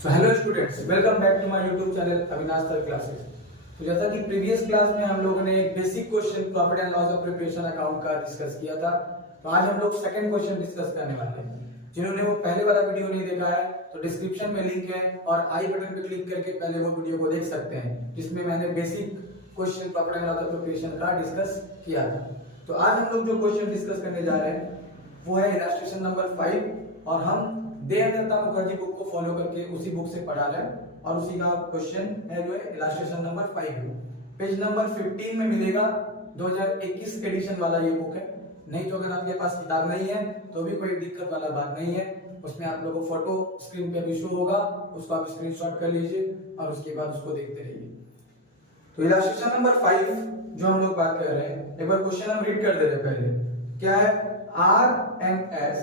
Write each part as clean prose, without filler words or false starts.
So hello students, welcome back to my YouTube channel Avinash sir classes. तो जैसा कि previous class में हम लोगों ने एक basic question profit and loss of preparation account का डिस्कस किया था, तो आज हम लोग सेकंड क्वेश्चन डिस्कस करने वाले हैं। जिन्होंने वो पहले वाला वीडियो नहीं देखा है तो डिस्क्रिप्शन में लिंक है और आई बटन पे क्लिक करके पहले वो वीडियो को देख सकते हैं, जिसमें मैंने basic question profit and loss of preparation का डिस्कस किया था। तो आज हम लोग जो क्वेश्चन डिस्कस करने जा रहे हैं वो है इलस्ट्रेशन नंबर 5 और हम दयानंद मुखर्जी बुक को फॉलो करके उसी बुक से पढ़ा रहे हैं और उसी का क्वेश्चन है जो है इलस्ट्रेशन नंबर 5 पेज नंबर 15 में मिलेगा। 2021 एडिशन वाला ये बुक है, नहीं तो अगर आपके पास किताब नहीं है तो भी कोई दिक्कत वाला बात नहीं है। उसमें आप लोगों को फोटो स्क्रीन पे भी शो होगा, उसको आप स्क्रीनशॉट कर लीजिए और उसके बाद उसको देखते रहिए। तो इलस्ट्रेशन नंबर 5 जो हम लोग बात कर रहे हैं, एक बार क्वेश्चन हम रीड कर दे रहे हैं। पहले क्या है, R and S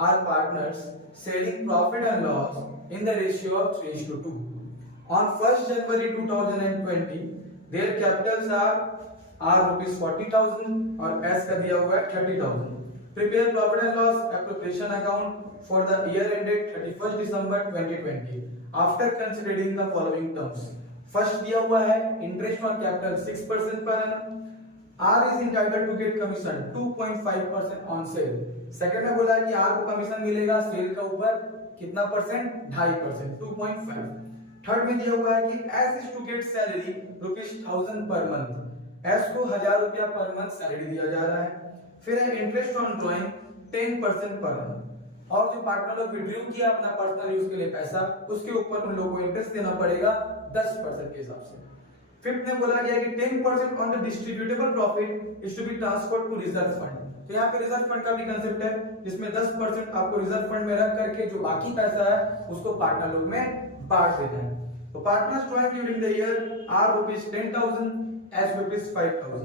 are partners sharing profit and loss in the ratio of 3:2. On 1st January 2020, their capitals are rupees 40,000 और S का दिया हुआ है 30,000. Prepare profit and loss appropriation account for the year ended 31st December 2020 after considering the following terms. First दिया हुआ है interest on capital 6% per annum. R is entitled to get commission 2.5% on sale. Second में बोला है कि R को commission मिलेगा cell का ऊपर कितना परसेंट, 2.5%, 2.5. थर्ड में दिया हुआ है कि S is to get salary ₹1000 per month. S को 1000 रुपया पर मंथ सैलरी दिया जा रहा है। फिर है इंटरेस्ट ऑन ड्राइंग 10% पर annum. और जो पार्टनर लोग विड्रॉ किया अपना पर्सनल यूज के लिए पैसा, उसके ऊपर उन लोगों को इंटरेस्ट देना पड़ेगा 10% के हिसाब से। फिफ्थ में बोला गया कि 10% on the distributable profit is to be transferred to reserve fund. तो यहाँ पे रिजर्व फंड का भी कंसेप्ट है, जिसमें 10% आपको रिजर्व फंड में रख करके जो बाकी पैसा है उसको पार्टनर लोग में बांट देना है। तो partners drawing during the year are ₹10,000 S ₹5,000।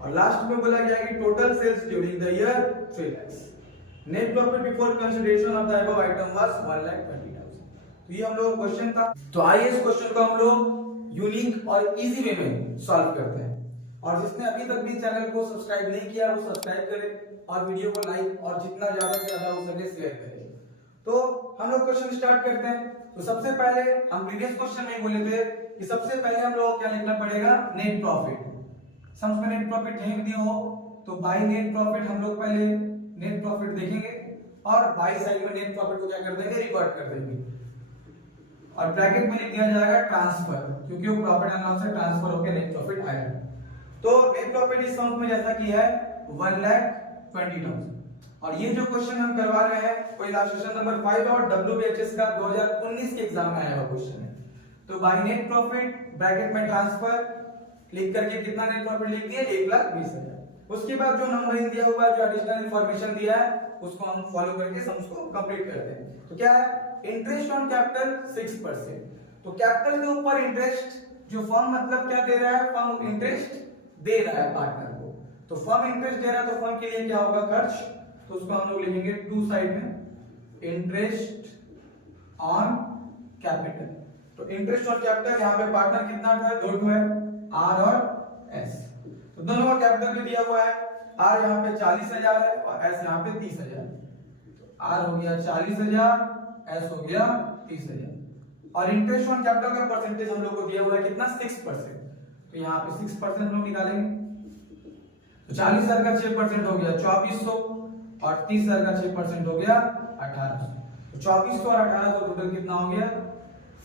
और लास्ट में बोला गया कि total sales during the year 3 lakhs। Net profit before consideration of the above item was 1,20,000। तो ये हम लोग का क्वेश्चन था। तो आइए इस क्वेश्चन को हम लोग यूनिक और इजी वे में सॉल्व करते हैं। और जिसने अभी तक भी चैनल को सब्सक्राइब नहीं किया वो सब्सक्राइब करें और वीडियो को लाइक और जितना ज्यादा से ज्यादा हो सके शेयर करें। तो हम लोग क्वेश्चन स्टार्ट करते हैं। तो सबसे पहले हम प्रीवियस क्वेश्चन में बोले थे कि सबसे पहले हम लोग क्या लिखना पड़ेगा, नेट प्रॉफिट। सम्स में नेट प्रॉफिट नहीं दिया हो तो बाय नेट प्रॉफिट हम लोग पहले नेट प्रॉफिट देखेंगे और बाय साइड में नेट प्रॉफिट को क्या कर देंगे, रिकॉर्ड कर देंगे। और ब्रैकेट में लिख दिया जाएगा ट्रांसफर, क्योंकि वो प्रॉफिट एंड लॉस से ट्रांसफर होकर नेट प्रॉफिट आएगा। तो नेट प्रॉफिट इस सम में जैसा कि है 1,20,000। और ये जो क्वेश्चन हम करवा रहे हैं वो इलस्ट्रेशन नंबर 5 और WBHS का 2019 के एग्जाम में आया हुआ क्वेश्चन है। तो बाय नेट प्रॉफिट ब्रैकेट में ट्रांसफर लिख करके कितना नेट प्रॉफिट लिख दिए, 1,20,000। उसके बाद जो नंबरिंग दिया हुआ है, जो एडिशनल इंफॉर्मेशन दिया है, उसको हम फॉलो करके सम्स को कंप्लीट करते हैं। तो क्या है, इंटरेस्ट ऑन कैपिटल 6%। तो कैपिटल के ऊपर इंटरेस्ट जो फर्म मतलब क्या दे रहा है, फर्म इंटरेस्ट दे रहा है पार्टनर को। तो फर्म इंटरेस्ट दे रहा है तो फर्म के लिए क्या होगा, खर्च। तो उसको हम लोग लिखेंगे टू साइड में इंटरेस्ट ऑन कैपिटल। तो इंटरेस्ट ऑन कैपिटल यहाँ पे पार्टनर कितना है, दो है, आर और एस। तो दोनों का कैपिटल भी दिया हुआ है, आर यहाँ पे 40,000 है और एस यहाँ पे 30,000। तो आर हो गया 40,000, एस हो गया 30,000। और इंटरेस्ट ऑन कैपिटल का परसेंटेज हम लोग को दिया हुआ है कितना, 6%। तो यहाँ पे 6% हम लोग निकालेंगे। तो 40,000 का 6% हो गया 2400 और 30,000 का 6% हो गया 1800। तो 2400 और 1800 टोटल कितना हो गया,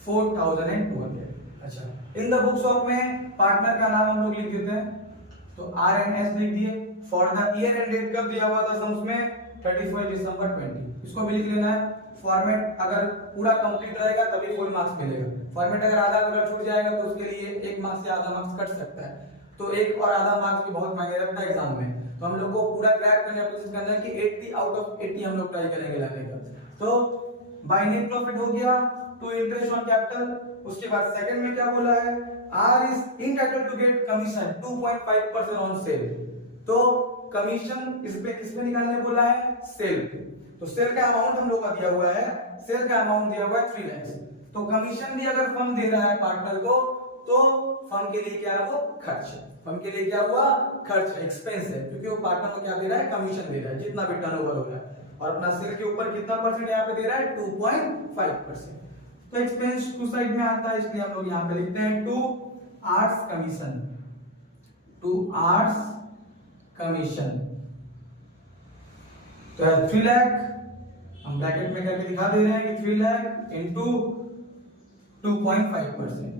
4,200। अच्छा, इन द बुक्स ऑफ में पार्टनर का नाम हम लोग लिख देते हैं। तो आर एंड एस लिख दिए। For the year end date कब दिया हुआ था सम्स में, 31 दिसंबर 20। इसको भी लिख लेना है। फॉर्मेट अगर पूरा कंप्लीट रहेगा तभी फुल मार्क्स मिलेगा। फॉर्मेट अगर आधा अगर छूट जाएगा तो उसके लिए 1 मार्क्स से आधा मार्क्स कट सकता है। तो 1 और आधा मार्क्स भी बहुत मायने रखता है एग्जाम में। तो हम लोग को पूरा क्रैक करने की कोशिश करना है कि 80 आउट ऑफ 80 हम लोग ट्राई करेंगे लाने का। तो बाय नेट प्रॉफिट हो गया, टू इंटरेस्ट ऑन कैपिटल। उसके बाद सेकंड में क्या बोला है, R is entitled to get commission 2.5% on sale. तो कमीशन इस पे किस पे निकालने बोला है, सेल पे। तो सेल का अमाउंट हम लोग का दिया हुआ है, सेल का अमाउंट दिया हुआ है 3 lakhs। तो कमीशन भी अगर फर्म दे रहा है पार्टनर को तो फर्म के लिए क्या है, वो खर्च है। फर्म के लिए क्या हुआ, खर्च, एक्सपेंस है, क्योंकि वो पार्टनर को क्या दे रहा है, कमीशन दे रहा है जितना भी टर्नओवर हो रहा है। और अपना सेल के ऊपर कितना परसेंट यहाँ पे दे रहा है, 2.5%। तो एक्सपेंस टू साइड में आता है, इसलिए हम लोग यहाँ पे लिखते हैं to R's commission, to R's commission. तो 3 लाख हम ब्रैकेट में करके दिखा दे रहे हैं कि 3 लाख इंटू 2.5%।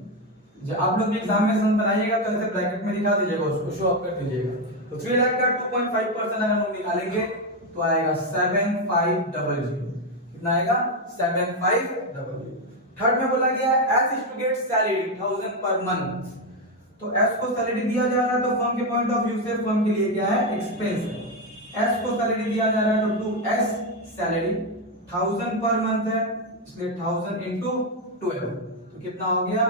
जब आप लोग एग्जामिनेशन बनाइएगा तो ऐसे ब्रैकेट में दिखा दीजिएगा, उसको शो अप कर दीजिएगा। तो 3 लाख का 2.5% अगर हम लोग निकालेंगे तो आएगा 7500। कितना आएगा? 7500। थर्ड में बोला गया S is to get salary 1000 per month. तो एस को सैलरी दिया जा रहा है तो फर्म के पॉइंट ऑफ व्यू से फर्म के लिए क्या है? एक्सपेंस है। एस को सैलरी दिया जा रहा है तो 2s सैलरी 1000 पर मंथ है, इसलिए 1000 into 12 तो कितना हो गया?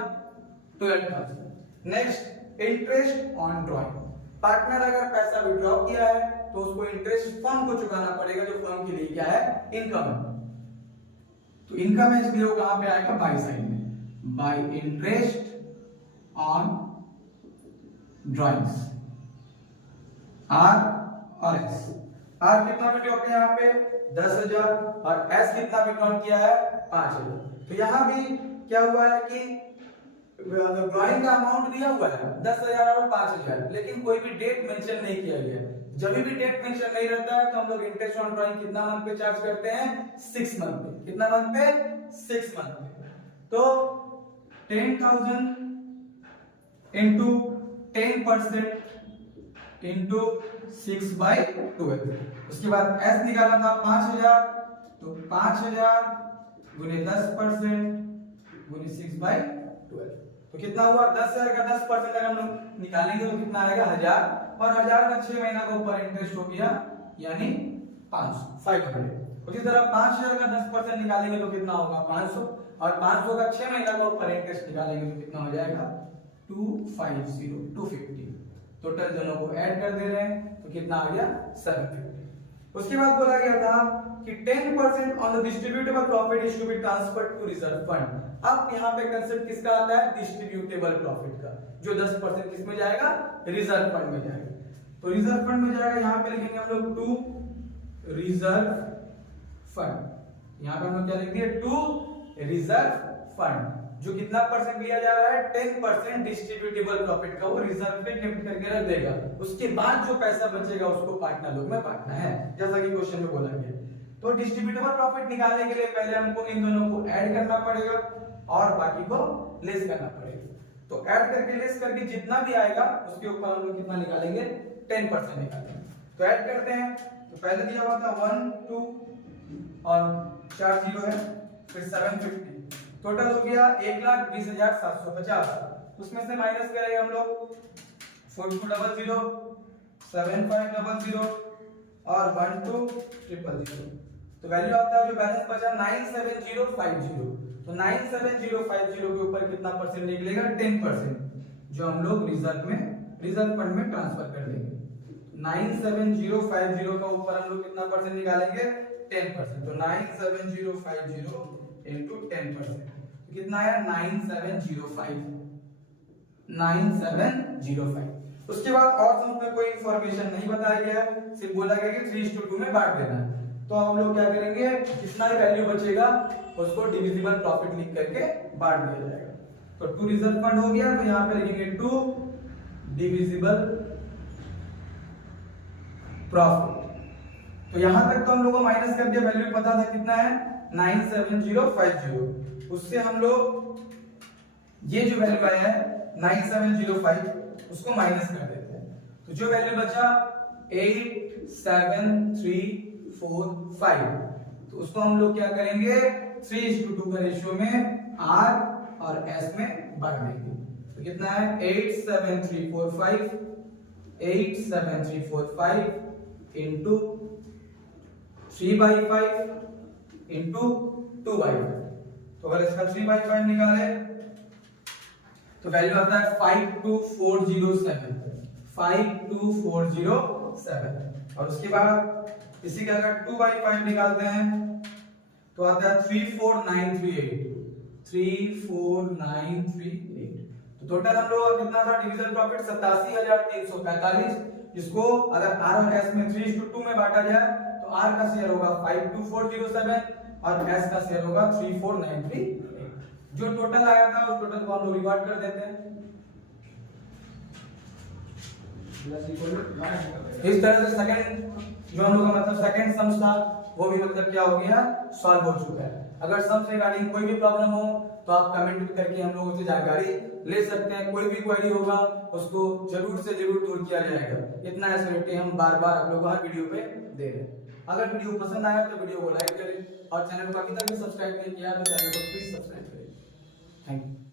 12,000। Next interest on drawing. Partner अगर पैसा विड्रॉ किया है तो उसको इंटरेस्ट फर्म को चुकाना पड़ेगा, जो फर्म के लिए क्या है? इनकम है। तो इनकम है, इसलिए वो कहां पे आएगा? बाय साइड में, by interest on drawings. R और एस। आर कितना विड्रॉ किया यहाँ पे? 10,000 और एस कितना विड्रॉ किया है? 5,000। तो यहाँ भी क्या हुआ है कि ड्राइंग का अमाउंट दिया हुआ है 10,000 और 5,000, लेकिन कोई भी डेट मेंशन नहीं किया गया है। जब भी डेट मेंशन नहीं रहता है तो हम लोग इंटरेस्ट ऑन ड्राइंग कितना मंथ पे चार्ज करते हैं? 6 मंथ पे। कितना मंथ पे? 6 मंथ पे। तो 10,000 into 10% into 6/12। उसके बाद एस निकाला था 5,000, तो 5,000 गुने 10% गुने 6/12। तो कितना हुआ? 10,000 का 10% अगर हम लोग निकालेंगे तो कितना आएगा? 1,000। और 1,000 का 6 महीना का ऊपर इंटरेस्ट हो गया, यानी 500। उसी तरह 5,000 का 10% निकालेंगे तो कितना होगा? 500। और 500 का 6 महीना का ऊपर इंटरेस्ट निकालेंगे तो कितना हो जाएगा? 250। टोटल दोनों को ऐड कर दे रहे हैं तो कितना आ गया? 750। उसके बाद बोला गया था कि 10% on the distributable profit is to be transferred to reserve fund. अब यहाँ पे कंसेप्ट किसका आता है? डिस्ट्रीब्यूटेबल प्रॉफिट का, जो 10% किसमें जाएगा? रिजर्व फंड में जाएगा। तो रिजर्व फंड में जाएगा, यहाँ पे लिखेंगे हम लोग टू रिजर्व फंड। यहाँ पे हम लोग क्या लिख दिए? To reserve fund. जो कितना परसेंट लिया जा रहा है? 10% डिस्ट्रीब्यूटेबल प्रॉफिट का वो रिजर्व पे गिफ्ट करके रख देगा। उसके बाद जो पैसा बचेगा उसको पार्टनर लोग में बांटना है, जैसा कि क्वेश्चन में बोला गया। तो डिस्ट्रीब्यूटेबल प्रॉफिट निकालने के लिए पहले हमको इन दोनों को ऐड करना पड़ेगा और बाकी को लेस करना पड़ेगा। तो ऐड करके लेस करके जितना भी आएगा उसके ऊपर हम लोग कितना निकालेंगे? 10% निकालेंगे। तो ऐड करते हैं। तो पहले दिया हुआ था 1 2 और 4 0 है, फिर 750। टोटल हो गया 1,20,750। उसमें से माइनस करेंगे हम लोग 4200 7500 और 12000। तो वैल्यू आता है, जो बैलेंस बचा 97050। तो 97050 के ऊपर कितना परसेंट निकलेगा? 10%, जो हम लोग रिजर्व फंड में ट्रांसफर कर देंगे। 97050 का ऊपर हम लोग कितना परसेंट निकालेंगे? 10%। तो 97050 into 10%। तो कितना आया? 9705। उसके बाद और सम में कोई इंफॉर्मेशन नहीं बताया गया, सिर्फ बोला गया कि 3:2 में बांट देना है। तो हम लोग क्या करेंगे? जितना भी वैल्यू बचेगा उसको डिविजिबल प्रॉफिट लिख करके बांट दिया जाएगा। तो 2 रिजर्व फंड हो गया, तो यहाँ पे लिखेंगे 2 डिविजिबल प्रॉफिट। तो यहां तक तो हम लोग को माइनस करके वैल्यू पता था कितना है? 97050। उससे हम लोग ये जो वैल्यू आया है 9705 उसको माइनस कर देते हैं। तो जो वैल्यू बचा 87345, तो उसको हम लोग क्या करेंगे? 3:2 का रेशियो में R और S में बांट देंगे। तो कितना है? 87345 into 3/5 into 2/5। तो अगर इसका 3/5 निकाले तो वैल्यू आता है 52407। और उसके बाद इसी का अगर 2/5 निकालते हैं तो आता है 34938। तो टोटल हम लोग कितना था? डिविजन प्रॉफिट 87,345, जिसको अगर R और S में 3:2 में बांटा जाए तो R का शेयर होगा 52407 और S का शेयर होगा 3493। जो टोटल आया था उस टोटल को हम लोग रिवर्ट कर देते हैं। इस तरह से सेकंड जो हम लोग का मतलब सेकंड सम था वो भी मतलब क्या हो गया, सॉल्व हो चुका है। अगर सम से रिगार्डिंग कोई भी प्रॉब्लम हो तो आप कमेंट करके हम लोगों से जानकारी ले सकते हैं। कोई भी क्वेरी होगा उसको जरूर से जरूर दूर किया जाएगा। इतना एश्योरिटी हम बार बार आप लोगों को हर वीडियो पे दे रहे हैं। अगर वीडियो पसंद आया तो वीडियो को लाइक करें और चैनल को अभी तक भी सब्सक्राइब नहीं किया तो चैनल को प्लीज सब्सक्राइब करें। Thank you.